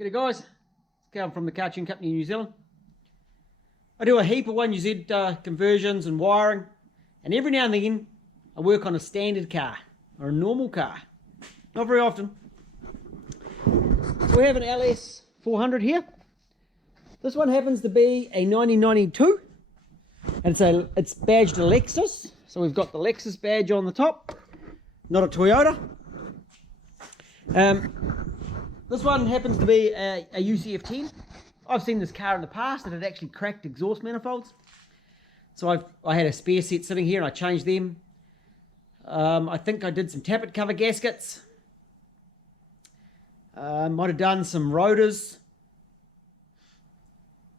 G'day guys, it's Cal from the Cartoon Company in New Zealand. I do a heap of 1UZ conversions and wiring, and every now and then I work on a standard car or a normal car. Not very often. We have an LS400 here. This one happens to be a 1992, and it's badged a Lexus. So we've got the Lexus badge on the top, not a Toyota. This one happens to be a UCF10. I've seen this car in the past that had actually cracked exhaust manifolds. So I had a spare set sitting here and I changed them. I think I did some tappet cover gaskets. Might have done some rotors.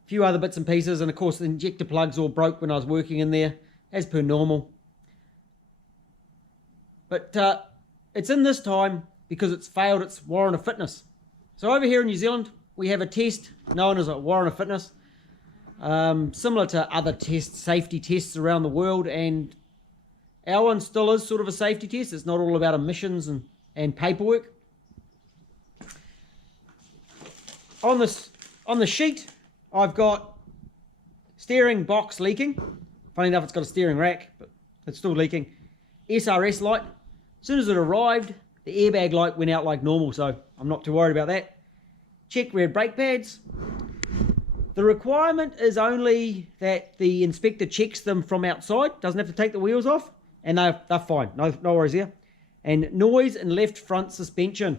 A few other bits and pieces, and of course the injector plugs all broke when I was working in there, as per normal. But it's in this time because it's failed its warrant of fitness. So over here in New Zealand, we have a test known as a warrant of fitness, similar to other tests, safety tests around the world, and our one still is sort of a safety test. It's not all about emissions and paperwork. On the sheet, I've got steering box leaking. Funny enough, it's got a steering rack, but it's still leaking. SRS light. As soon as it arrived, the airbag light went out like normal, so I'm not too worried about that. Check rear brake pads. The requirement is only that the inspector checks them from outside, doesn't have to take the wheels off, and they're fine, no worries there. And noise and left front suspension.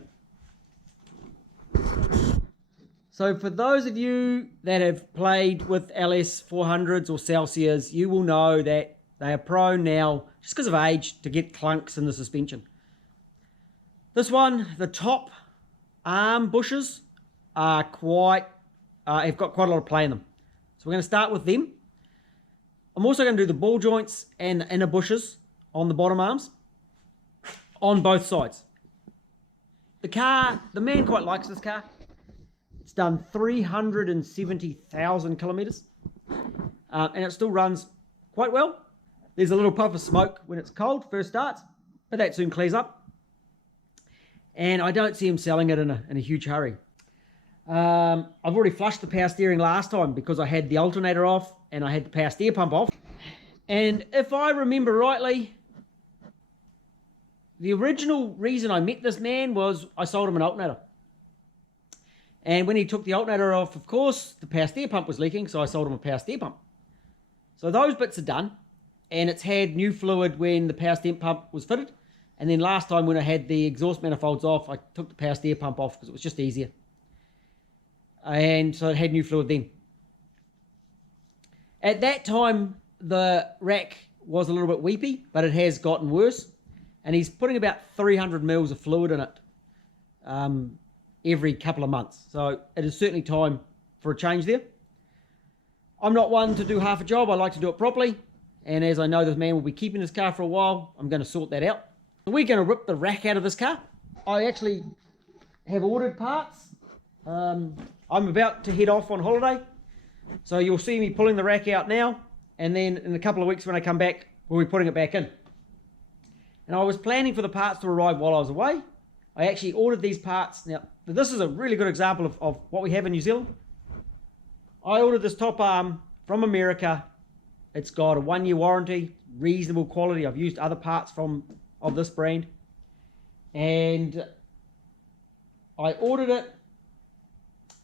So for those of you that have played with LS400s or Celsiors, you will know that they are prone now, just because of age, to get clunks in the suspension. This one, the top arm bushes are have got quite a lot of play in them. So we're going to start with them. I'm also going to do the ball joints and the inner bushes on the bottom arms on both sides. The man quite likes this car. It's done 370,000 kilometers, and it still runs quite well. There's a little puff of smoke when it's cold, first starts, but that soon clears up. And I don't see him selling it in a huge hurry. I've already flushed the power steering last time because I had the alternator off and I had the power steer pump off. And if I remember rightly, the original reason I met this man was I sold him an alternator. And when he took the alternator off, of course, the power steer pump was leaking, so I sold him a power steer pump. So those bits are done, and it's had new fluid when the power steer pump was fitted. And then last time when I had the exhaust manifolds off, I took the power steer pump off because it was just easier. And so it had new fluid then. At that time, the rack was a little bit weepy, but it has gotten worse. And he's putting about 300 mils of fluid in it every couple of months. So it is certainly time for a change there. I'm not one to do half a job. I like to do it properly. And as I know this man will be keeping this car for a while, I'm going to sort that out. So we're going to rip the rack out of this car. I actually have ordered parts. I'm about to head off on holiday. So you'll see me pulling the rack out now. And then in a couple of weeks when I come back, we'll be putting it back in. And I was planning for the parts to arrive while I was away. I actually ordered these parts. Now, this is a really good example of what we have in New Zealand. I ordered this top arm from America. It's got a 1-year warranty, reasonable quality. I've used other parts of this brand. And I ordered it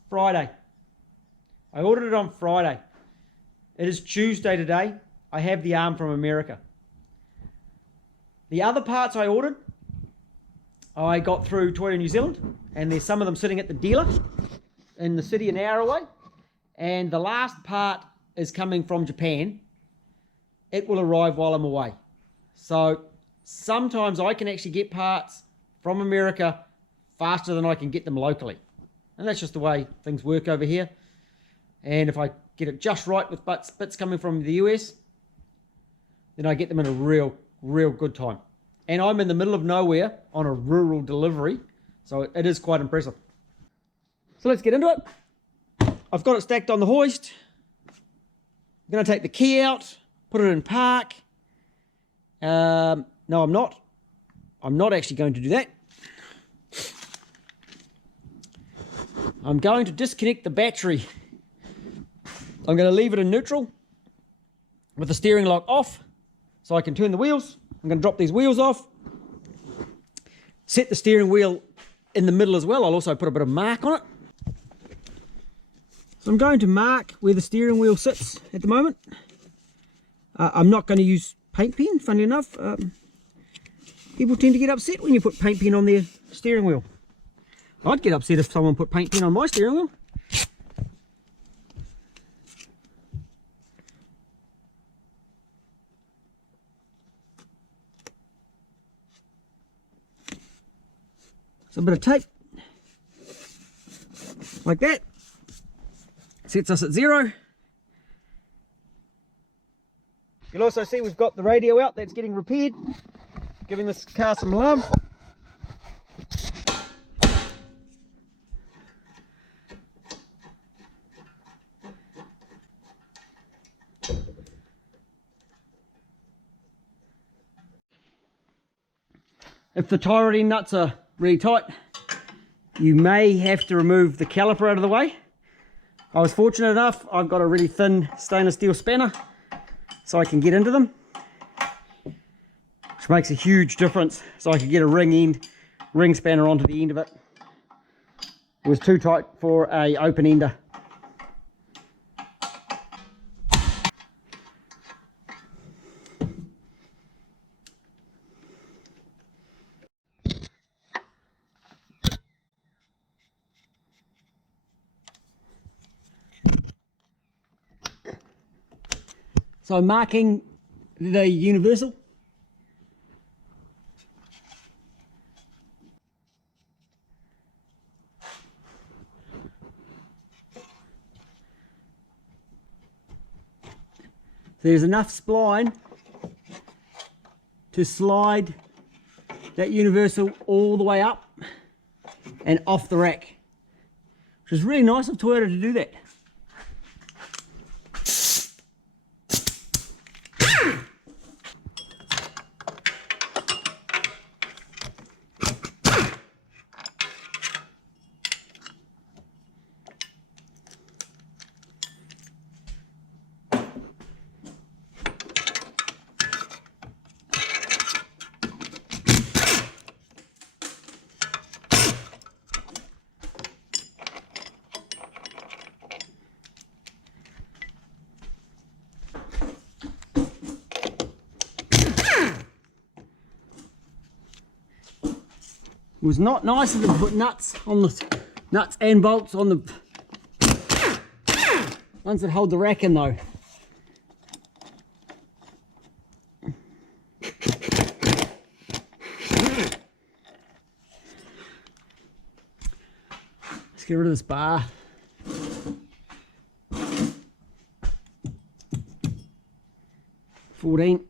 Friday. I ordered it on Friday. It is Tuesday today. I have the arm from America. The other parts I ordered, I got through Toyota New Zealand, and there's some of them sitting at the dealer in the city an hour away. And the last part is coming from Japan. It will arrive while I'm away. So sometimes I can actually get parts from America faster than I can get them locally. And that's just the way things work over here. And if I get it just right with bits coming from the US, then I get them in a real good time. And I'm in the middle of nowhere on a rural delivery, so it is quite impressive. So let's get into it. I've got it stacked on the hoist. I'm going to take the key out, put it in park. No, I'm not. I'm not actually going to do that. I'm going to disconnect the battery. I'm going to leave it in neutral with the steering lock off so I can turn the wheels. I'm going to drop these wheels off, set the steering wheel in the middle as well. I'll also put a bit of mark on it. So I'm going to mark where the steering wheel sits at the moment. I'm not going to use paint pen, funnily enough. People tend to get upset when you put paint pen on their steering wheel. I'd get upset if someone put paint pen on my steering wheel. So a bit of tape, like that, sets us at 0. You'll also see we've got the radio out that's getting repaired, giving this car some love. If the tie nuts are really tight, you may have to remove the caliper out of the way. I was fortunate enough, I've got a really thin stainless steel spanner so I can get into them, which makes a huge difference. So I could get a ring spanner onto the end of it. It was too tight for a open ender. So marking the universal. There's enough spline to slide that universal all the way up and off the rack, which is really nice of Toyota to do that. It was not nice of them to put nuts and bolts on the ones that hold the rack in though. Let's get rid of this bar. $14.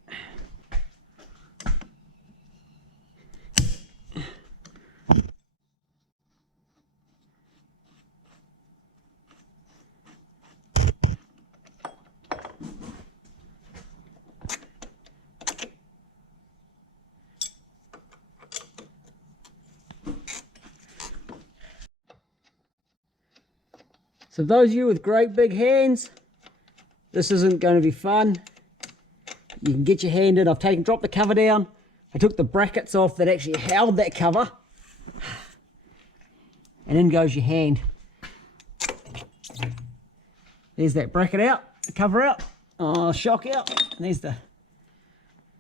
So those of you with great big hands, this isn't going to be fun. You can get your hand in. I've dropped the cover down. I took the brackets off that actually held that cover. And in goes your hand. There's that bracket out, the cover out, shock out. And there's the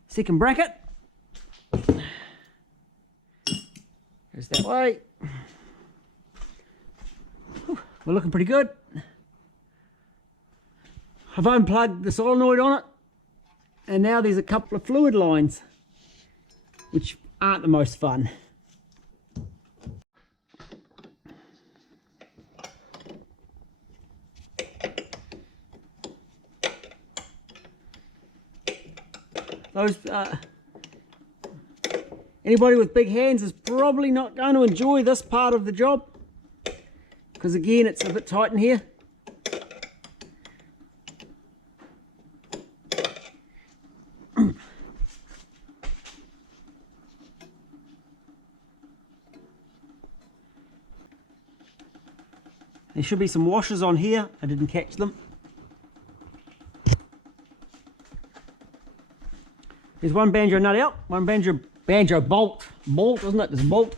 second bracket. Goes that way. We're looking pretty good. I've unplugged the solenoid on it, and now there's a couple of fluid lines, which aren't the most fun. Anybody with big hands is probably not going to enjoy this part of the job, because again it's a bit tight in here. There should be some washers on here. I didn't catch them. There's one banjo nut out, one banjo bolt, isn't it? There's a bolt.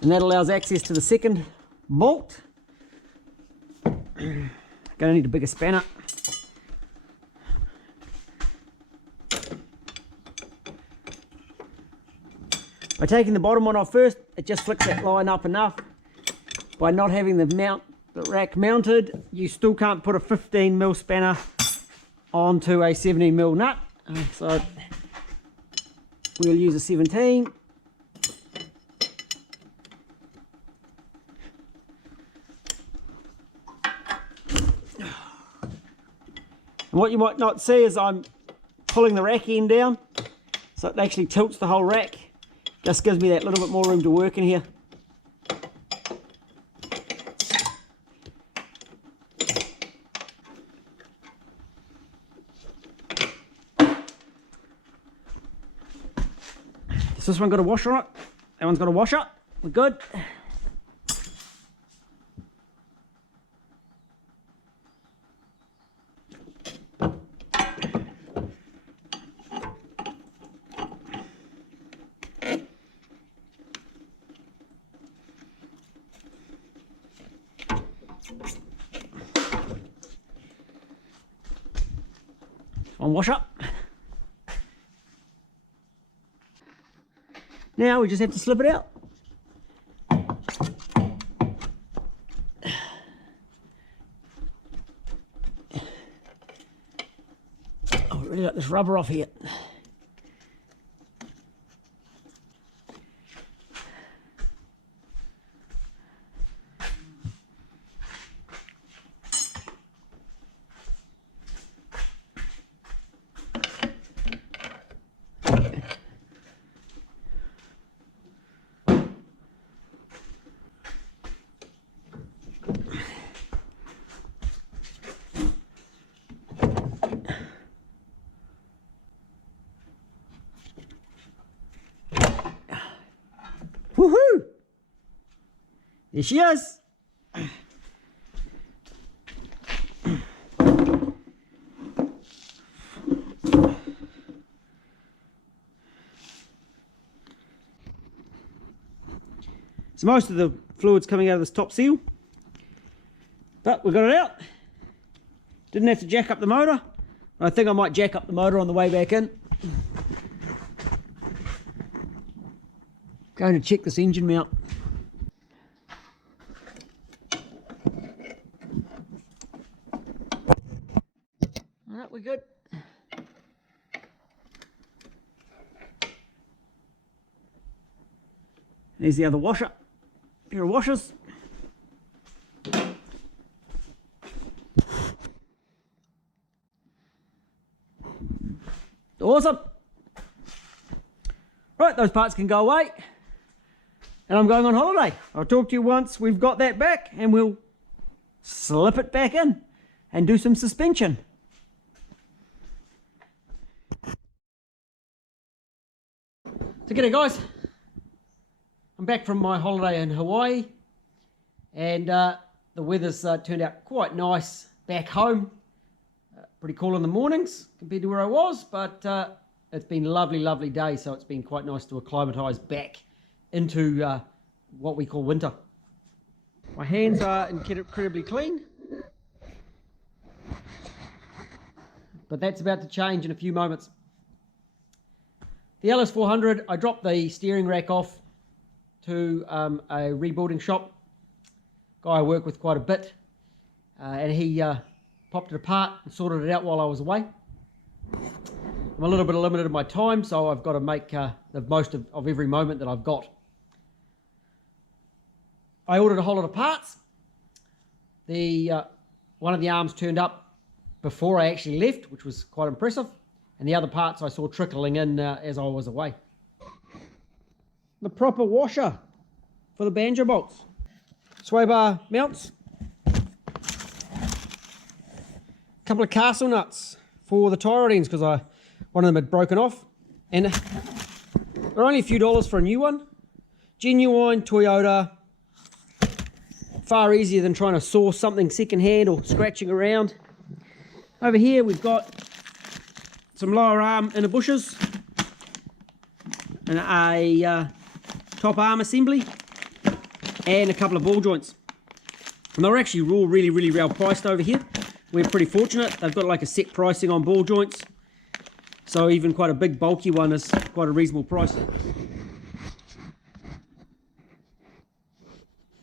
And that allows access to the second bolt. Gonna need a bigger spanner. By taking the bottom one off first, it just flicks that line up enough. By not having the rack mounted, you still can't put a 15mm spanner onto a 17mm nut. So we'll use a 17. And what you might not see is I'm pulling the rack end down, so it actually tilts the whole rack. Just gives me that little bit more room to work in here. Has this one got a washer on it? That one's got a washer. We're good. One wash up. Now we just have to slip it out. Oh, we really got this rubber off here. Woohoo! There she is. So most of the fluid's coming out of this top seal, but we got it out. Didn't have to jack up the motor. I think I might jack up the motor on the way back in. Going to check this engine mount. Alright, we're good. There's the other washer. Pair of washers. Awesome. Right, those parts can go away. And I'm going on holiday. I'll talk to you once we've got that back, and we'll slip it back in and do some suspension. So g'day guys. I'm back from my holiday in Hawaii, and the weather's turned out quite nice back home. Pretty cool in the mornings compared to where I was, but it's been a lovely day, so it's been quite nice to acclimatise back into what we call winter. My hands are incredibly clean, but that's about to change in a few moments. The LS400, I dropped the steering rack off to a rebuilding shop, guy I work with quite a bit, and he popped it apart and sorted it out while I was away. I'm a little bit limited in my time, so I've got to make the most of every moment that I've got. I ordered a whole lot of parts. One of the arms turned up before I actually left, which was quite impressive, and the other parts I saw trickling in as I was away. The proper washer for the banjo bolts. Sway bar mounts. A couple of castle nuts for the tie rod ends because one of them had broken off. And they're only a few dollars for a new one. Genuine Toyota far easier than trying to source something secondhand or scratching around. Over here we've got some lower arm inner bushes and a top arm assembly and a couple of ball joints. And they're actually all really well priced over here. We're pretty fortunate. They've got like a set pricing on ball joints, so even quite a big bulky one is quite a reasonable price.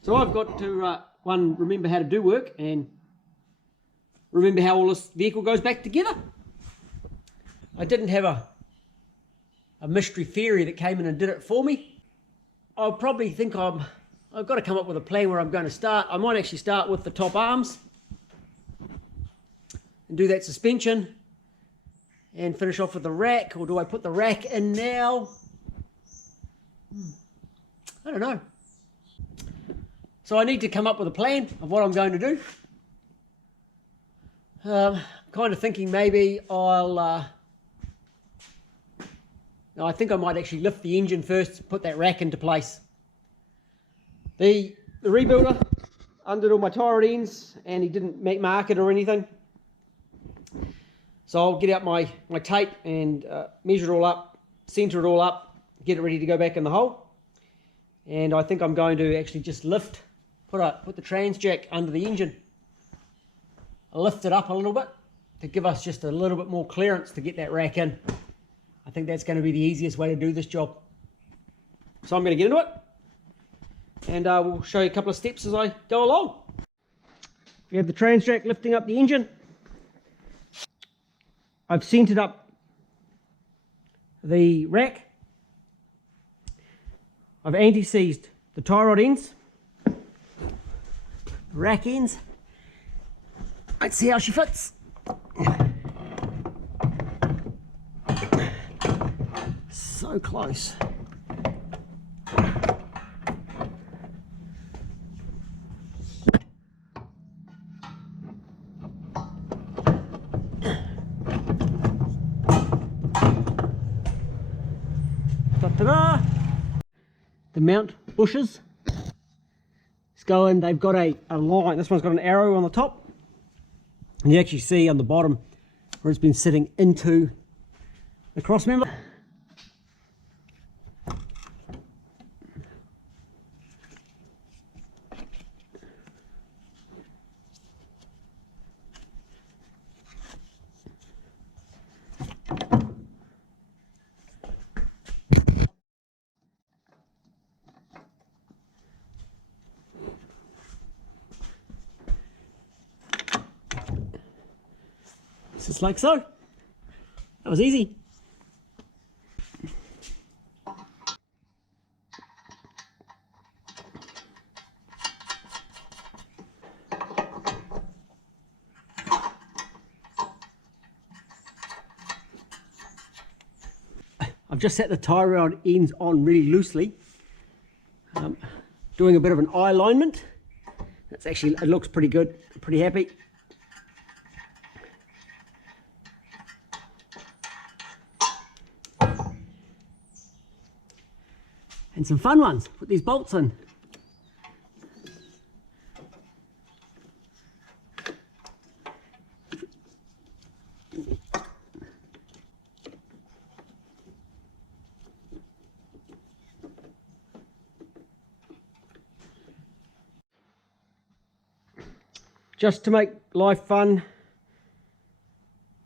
So I've got to remember how to do work and remember how all this vehicle goes back together. I didn't have a mystery fairy that came in and did it for me. I'll probably think I've got to come up with a plan where I'm going to start. I might actually start with the top arms and do that suspension and finish off with the rack, or do I put the rack in now? I don't know. So I need to come up with a plan of what I'm going to do. Kind of thinking maybe I think I might actually lift the engine first, put that rack into place. The rebuilder undid all my tie rod ends and he didn't mark it or anything. So I'll get out my tape and measure it all up, center it all up, get it ready to go back in the hole. And I think I'm going to actually just put the trans jack under the engine. I'll lift it up a little bit to give us just a little bit more clearance to get that rack in. I think that's going to be the easiest way to do this job. So I'm going to get into it, and we'll show you a couple of steps as I go along. We have the trans jack lifting up the engine. I've centered up the rack. I've anti-seized the tie rod ends, rack ends. Let's see how she fits. So close. Ta-da! The mount bushes. Let's go in. They've got a line. This one's got an arrow on the top. And you actually see on the bottom where it's been sitting into the cross member. Just like so. That was easy. I've just set the tie rod ends on really loosely, doing a bit of an eye alignment. That's actually, it looks pretty good. I'm pretty happy. And some fun ones, put these bolts in. Just to make life fun,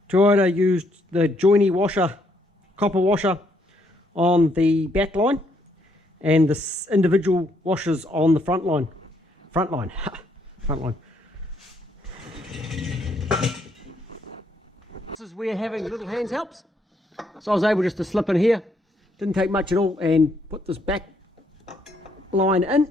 Toyota used the joiny washer, copper washer on the back line, and the individual washers on the front line. Front line. This is where having little hands helps. So I was able just to slip in here. Didn't take much at all, and put this back line in.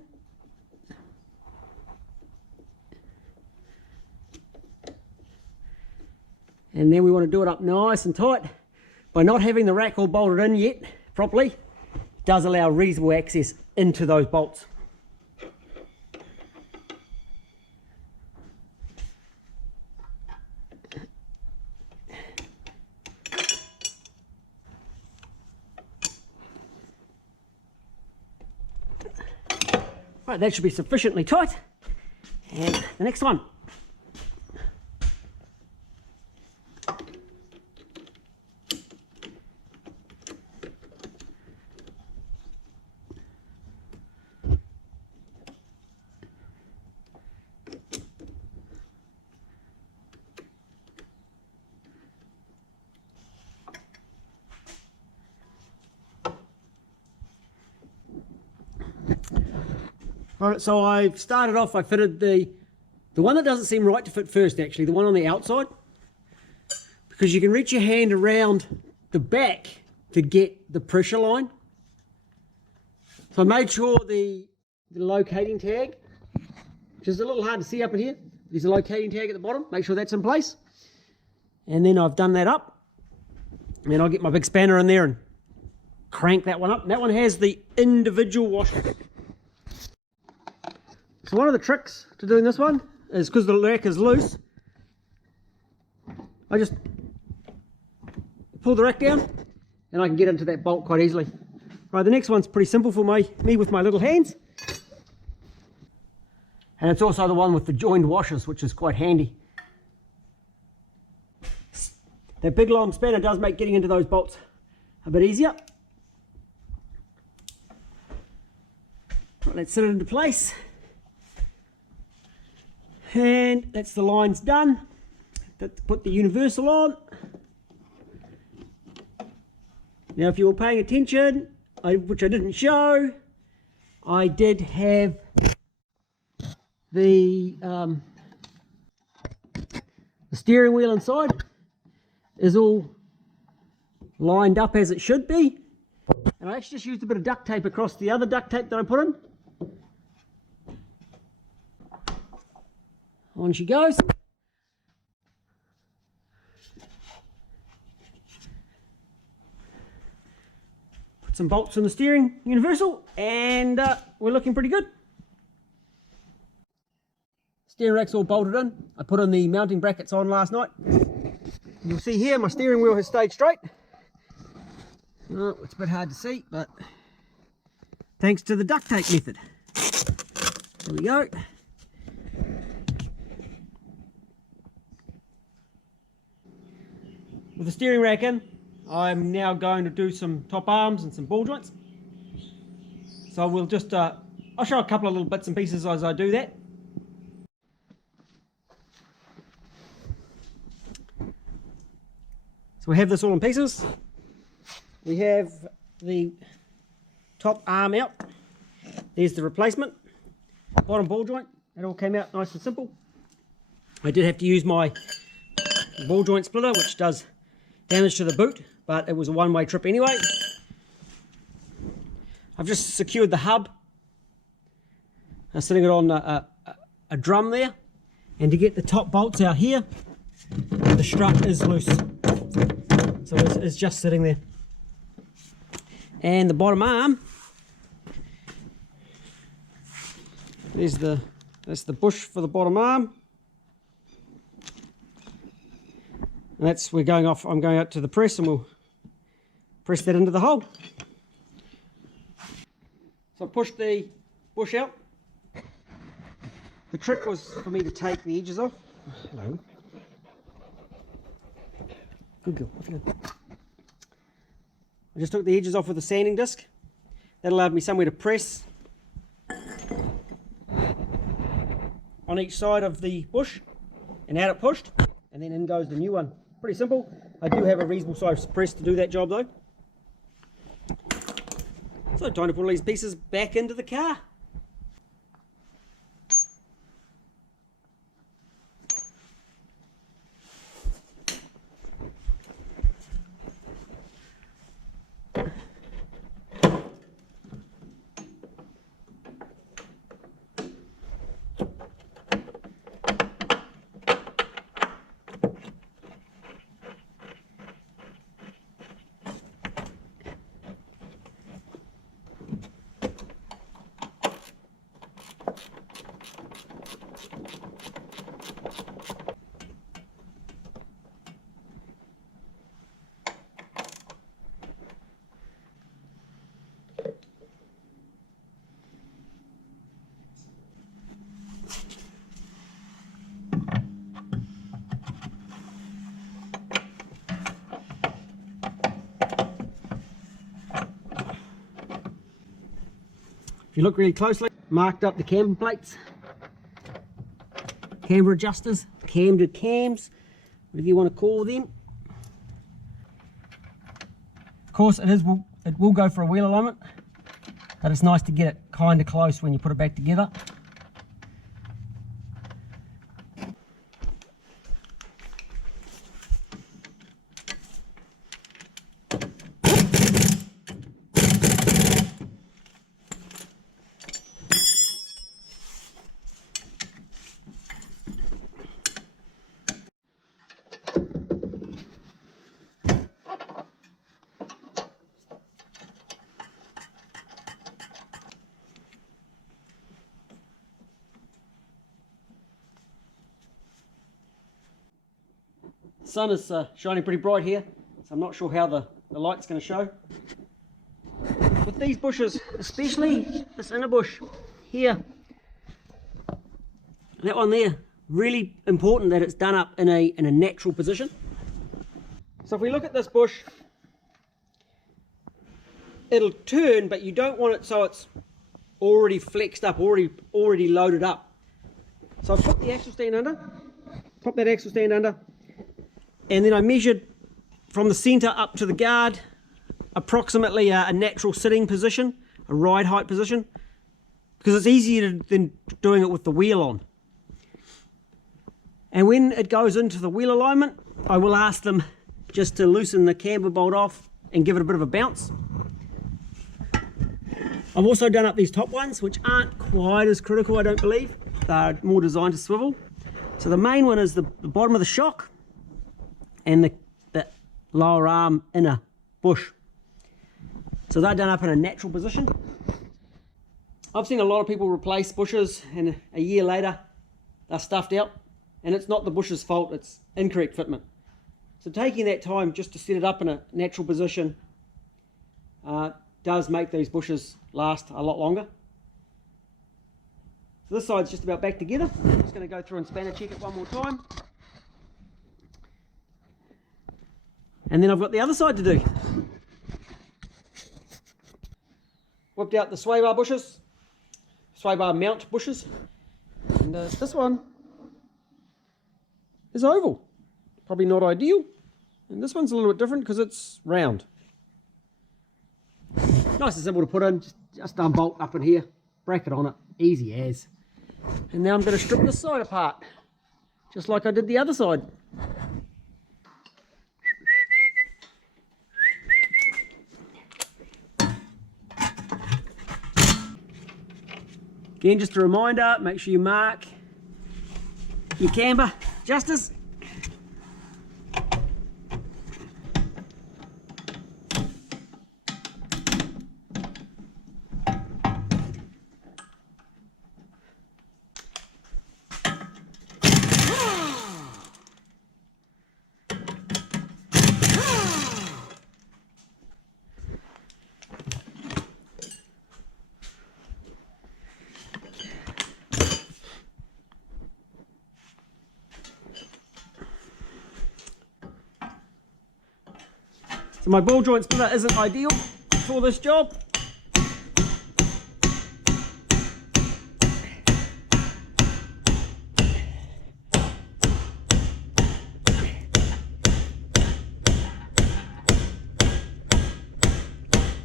And then we want to do it up nice and tight. By not having the rack all bolted in yet properly, does allow reasonable access into those bolts. Right, that should be sufficiently tight. And the next one. Alright, so I've started off, I fitted the one that doesn't seem right to fit first actually, the one on the outside. Because you can reach your hand around the back to get the pressure line. So I made sure the locating tag, which is a little hard to see up in here, there's a locating tag at the bottom, make sure that's in place. And then I've done that up. And then I'll get my big spanner in there and crank that one up. And that one has the individual washers. So one of the tricks to doing this one is because the rack is loose, I just pull the rack down and I can get into that bolt quite easily. Right, the next one's pretty simple for me with my little hands. And it's also the one with the joined washers, which is quite handy. That big long spanner does make getting into those bolts a bit easier. Right, let's set it into place. And that's the lines done. Let's put the universal on. Now if you were paying attention, which I didn't show, I did have the steering wheel inside is all lined up as it should be. And I actually just used a bit of duct tape across the other duct tape that I put in. On she goes. Put some bolts in the steering universal and we're looking pretty good. Steering rack's all bolted in. I put in the mounting brackets on last night. You'll see here my steering wheel has stayed straight. Oh, it's a bit hard to see, but thanks to the duct tape method. There we go. With the steering rack in, I'm now going to do some top arms and some ball joints. So we'll just, I'll show a couple of little bits and pieces as I do that. So we have this all in pieces. We have the top arm out. There's the replacement. Bottom ball joint. It all came out nice and simple. I did have to use my ball joint splitter, which does damage to the boot, but it was a one-way trip anyway. I've just secured the hub. I'm sitting it on a drum there. And to get the top bolts out here, the strut is loose. So it's just sitting there. And the bottom arm, that's the bush for the bottom arm. And I'm going out to the press and we'll press that into the hole. So I pushed the bush out. The trick was for me to take the edges off. Hello. Good girl. Off you go. I just took the edges off with a sanding disc. That allowed me somewhere to press on each side of the bush, and out it pushed, and then in goes the new one. Pretty simple. I do have a reasonable size press to do that job though. So time to put all these pieces back into the car. you look really closely, marked up the camber plates, camber adjusters, cambered cams, whatever you want to call them. Of course, it will go for a wheel alignment, but it's nice to get it kind of close when you put it back together. The sun is shining pretty bright here, so I'm not sure how the light's going to show. With these bushes, especially this inner bush here, that one there, really important that it's done up in a natural position. So if we look at this bush, it'll turn, but you don't want it so it's already flexed up, already loaded up. So I've put the axle stand under, pop that axle stand under, and then I measured from the center up to the guard approximately a natural sitting position, a ride height position, because it's easier than doing it with the wheel on. And when it goes into the wheel alignment, I will ask them just to loosen the camber bolt off and give it a bit of a bounce. I've also done up these top ones, which aren't quite as critical, I don't believe. They're more designed to swivel. So the main one is the bottom of the shock and the lower arm inner bush. So they're done up in a natural position. I've seen a lot of people replace bushes and a year later they're stuffed out, and it's not the bush's fault, it's incorrect fitment. So taking that time just to set it up in a natural position does make these bushes last a lot longer. So this side's just about back together. I'm just going to go through and spanner check it one more time. And then I've got the other side to do. Whipped out the sway bar bushes, sway bar mount bushes, and this one is oval. Probably not ideal. And this one's a little bit different because it's round. Nice and simple to put in, just unbolt up in here, bracket on it, easy as. And now I'm going to strip this side apart, just like I did the other side. Again, just a reminder, make sure you mark your camber adjusters. So my ball joint splitter isn't ideal for this job.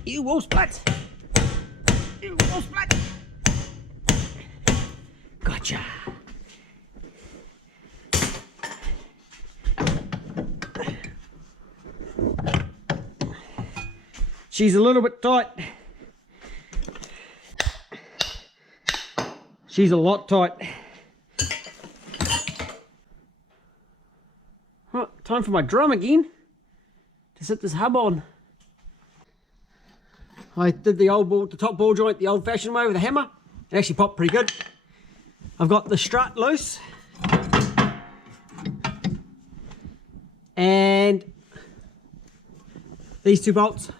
You will split. You will split. Gotcha. She's a little bit tight. She's a lot tight. Right, time for my drum again to sit this hub on. I did the top ball joint the old-fashioned way with a hammer. It actually popped pretty good. I've got the strut loose. And these two bolts.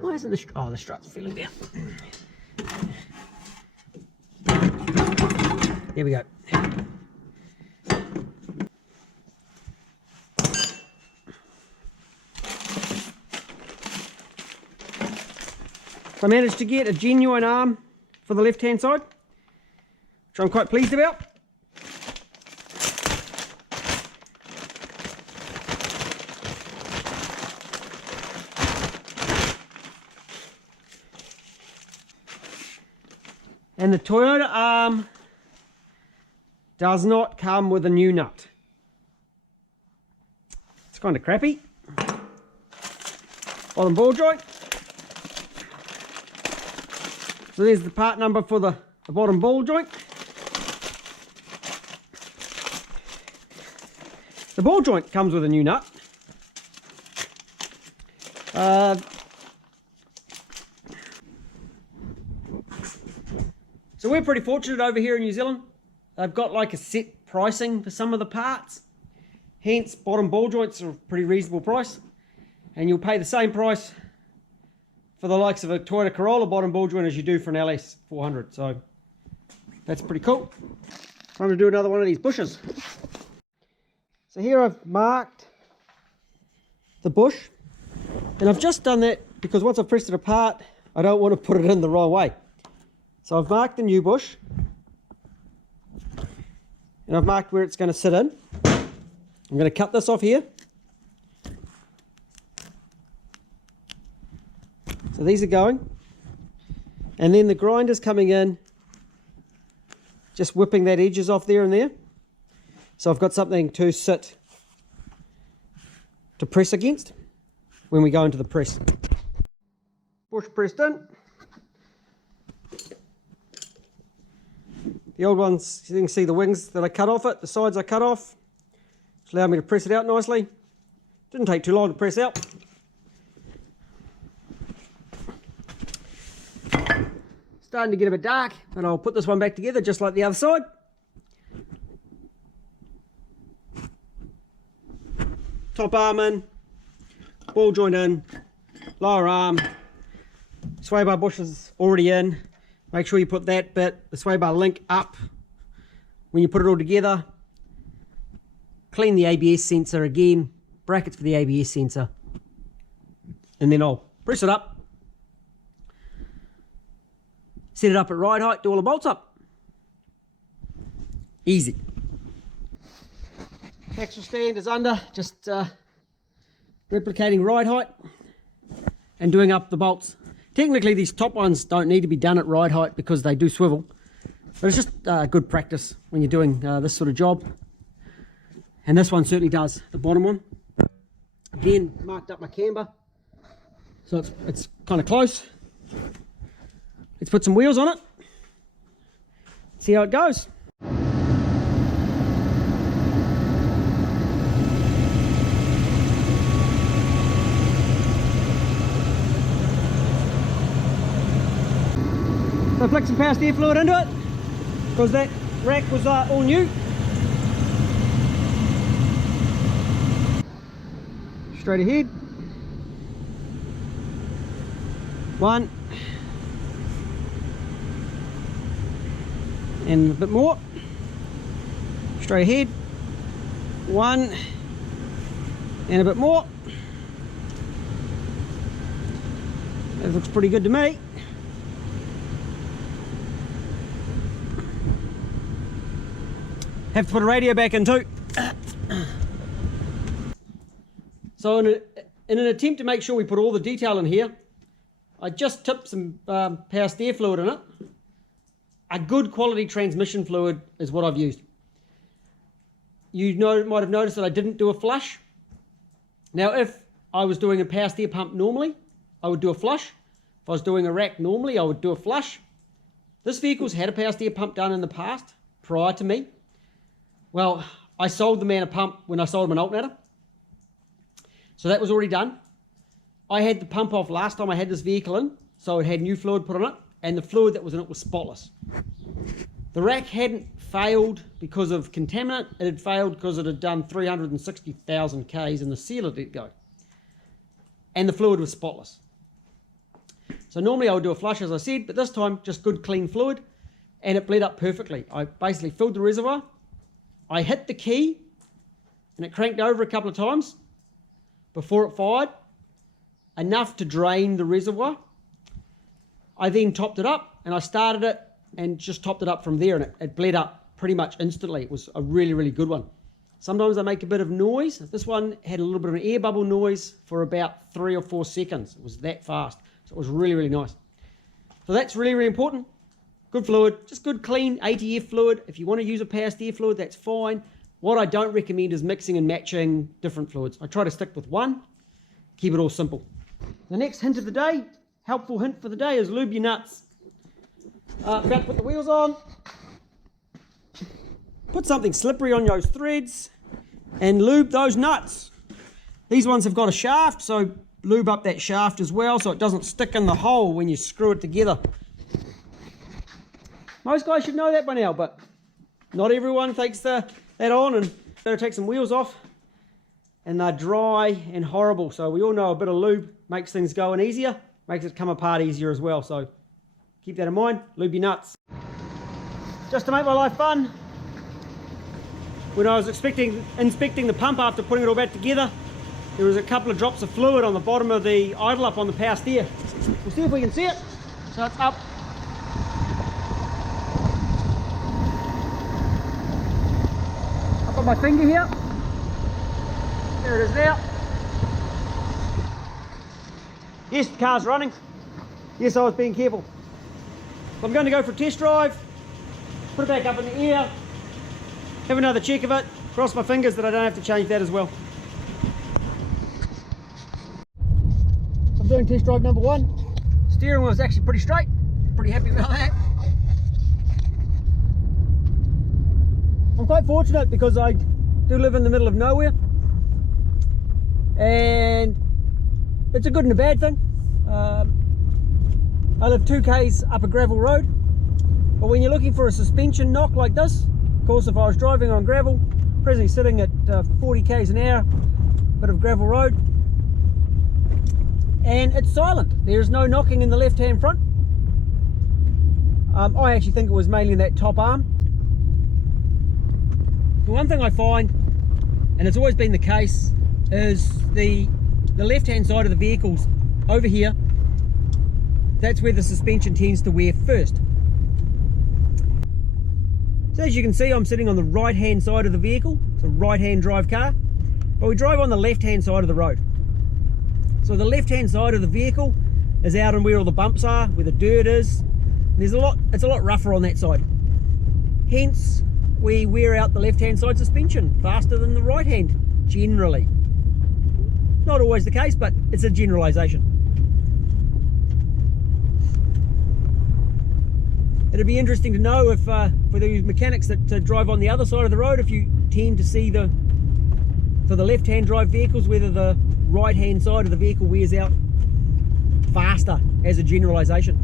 Why isn't the strut's feeling down. There we go. I managed to get a genuine arm for the left hand side, which I'm quite pleased about. And the Toyota arm does not come with a new nut. It's kind of crappy. Bottom ball joint. So there's the part number for the bottom ball joint. The ball joint comes with a new nut. So we're pretty fortunate over here in New Zealand. They've got like a set pricing for some of the parts. Hence, bottom ball joints are a pretty reasonable price. And you'll pay the same price for the likes of a Toyota Corolla bottom ball joint as you do for an LS400. So that's pretty cool. I'm going to do another one of these bushes. So here I've marked the bush. And I've just done that because once I've pressed it apart, I don't want to put it in the wrong way. So I've marked the new bush. And I've marked where it's going to sit in. I'm going to cut this off here. So these are going. And then the grinder's coming in, just whipping that edges off there and there. So I've got something to sit to press against when we go into the press. Bush pressed in. The old ones, you can see the wings that I cut off it, the sides I cut off. It's allowed me to press it out nicely. Didn't take too long to press out. Starting to get a bit dark, and I'll put this one back together just like the other side. Top arm in, ball joint in, lower arm, sway bar bush is already in. Make sure you put that bit, the sway bar link up when you put it all together. Clean the ABS sensor again, brackets for the ABS sensor, and then I'll press it up, set it up at ride height, do all the bolts up. Easy. Axle stand is under, just replicating ride height and doing up the bolts. Technically these top ones don't need to be done at ride height because they do swivel, but it's just good practice when you're doing this sort of job. And this one certainly does, the bottom one. Again, marked up my camber, so it's kind of close. Let's put some wheels on it, see how it goes. So I flicked some past air fluid into it because that rack was all new. Straight ahead. One. And a bit more. Straight ahead. One. And a bit more. That looks pretty good to me. Have to put a radio back in too. So in an attempt to make sure we put all the detail in here, I just tipped some past air fluid in it. A good quality transmission fluid is what I've used. You might have noticed that I didn't do a flush. Now if I was doing a past air pump normally, I would do a flush. If I was doing a rack normally, I would do a flush. This vehicle's had a past air pump done in the past, prior to me. Well, I sold the man a pump when I sold him an alternator. So that was already done. I had the pump off last time I had this vehicle in, so it had new fluid put on it, and the fluid that was in it was spotless. The rack hadn't failed because of contaminant, it had failed because it had done 360,000 Ks and the sealer didn't go. And the fluid was spotless. So normally I would do a flush as I said, but this time just good clean fluid, and it bled up perfectly. I basically filled the reservoir, I hit the key, and it cranked over a couple of times before it fired, enough to drain the reservoir. I then topped it up and I started it and just topped it up from there, and it bled up pretty much instantly. It was a really, really good one. Sometimes they make a bit of noise. This one had a little bit of an air bubble noise for about 3 or 4 seconds. It was that fast. So it was really, really nice. So that's really, really important. Good fluid, just good clean ATF fluid. If you want to use a power steer fluid, that's fine. What I don't recommend is mixing and matching different fluids. I try to stick with one, keep it all simple. The next hint of the day, helpful hint for the day, is lube your nuts. About to put the wheels on. Put something slippery on those threads and lube those nuts. These ones have got a shaft, so lube up that shaft as well so it doesn't stick in the hole when you screw it together. Most guys should know that by now, but not everyone takes that on, and better take some wheels off, and they're dry and horrible. So we all know a bit of lube makes things go in easier, makes it come apart easier as well. So keep that in mind, lube your nuts. Just to make my life fun, when I was inspecting the pump after putting it all back together, there was a couple of drops of fluid on the bottom of the idle up on the power steer. We'll see if we can see it. So it's up. I've got my finger here. There it is now. Yes, the car's running. Yes, I was being careful. So I'm going to go for a test drive, put it back up in the air, have another check of it, cross my fingers that I don't have to change that as well. I'm doing test drive number 1. Steering wheel is actually pretty straight, pretty happy about that. I'm quite fortunate because I do live in the middle of nowhere, and it's a good and a bad thing. I live 2 k's up a gravel road, but when you're looking for a suspension knock like this, of course if I was driving on gravel, presently sitting at 40 k's an hour, bit of gravel road, and it's silent. There's no knocking in the left hand front. I actually think it was mainly in that top arm. The one thing I find, and it's always been the case, is the left hand side of the vehicles over here, that's where the suspension tends to wear first. So as you can see, I'm sitting on the right hand side of the vehicle. It's a right hand drive car, but we drive on the left hand side of the road. So the left hand side of the vehicle is out on where all the bumps are, where the dirt is. It's a lot rougher on that side. Hence, we wear out the left hand side suspension faster than the right hand, generally. Not always the case, but it's a generalization. It'd be interesting to know if, for these mechanics that drive on the other side of the road, if you tend to see for the left hand drive vehicles, whether the right hand side of the vehicle wears out faster as a generalization.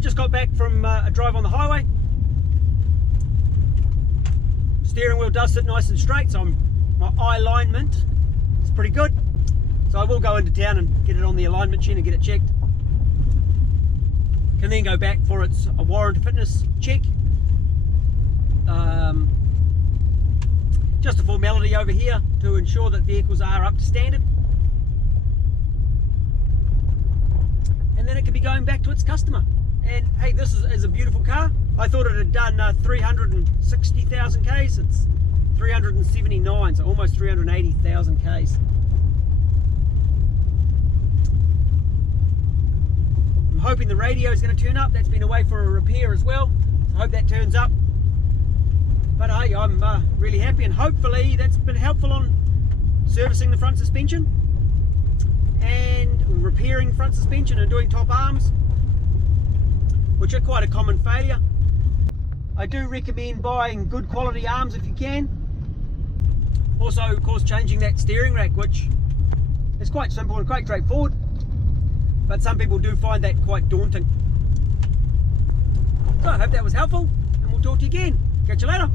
Just got back from a drive on the highway. Steering wheel does sit nice and straight, so my eye alignment is pretty good. So I will go into town and get it on the alignment chain and get it checked. Can then go back for a warrant fitness check. Just a formality over here to ensure that vehicles are up to standard. And then it can be going back to its customer. And hey, this is a beautiful car. I thought it had done 360,000 Ks. It's 379, so almost 380,000 Ks. I'm hoping the radio is going to turn up. That's been away for a repair as well. So I hope that turns up. But hey, I'm really happy, and hopefully that's been helpful on servicing the front suspension and repairing front suspension and doing top arms, which are quite a common failure. I do recommend buying good quality arms if you can. Also, of course, changing that steering rack, which is quite simple and quite straightforward, but some people do find that quite daunting. So I hope that was helpful, and we'll talk to you again. Catch you later.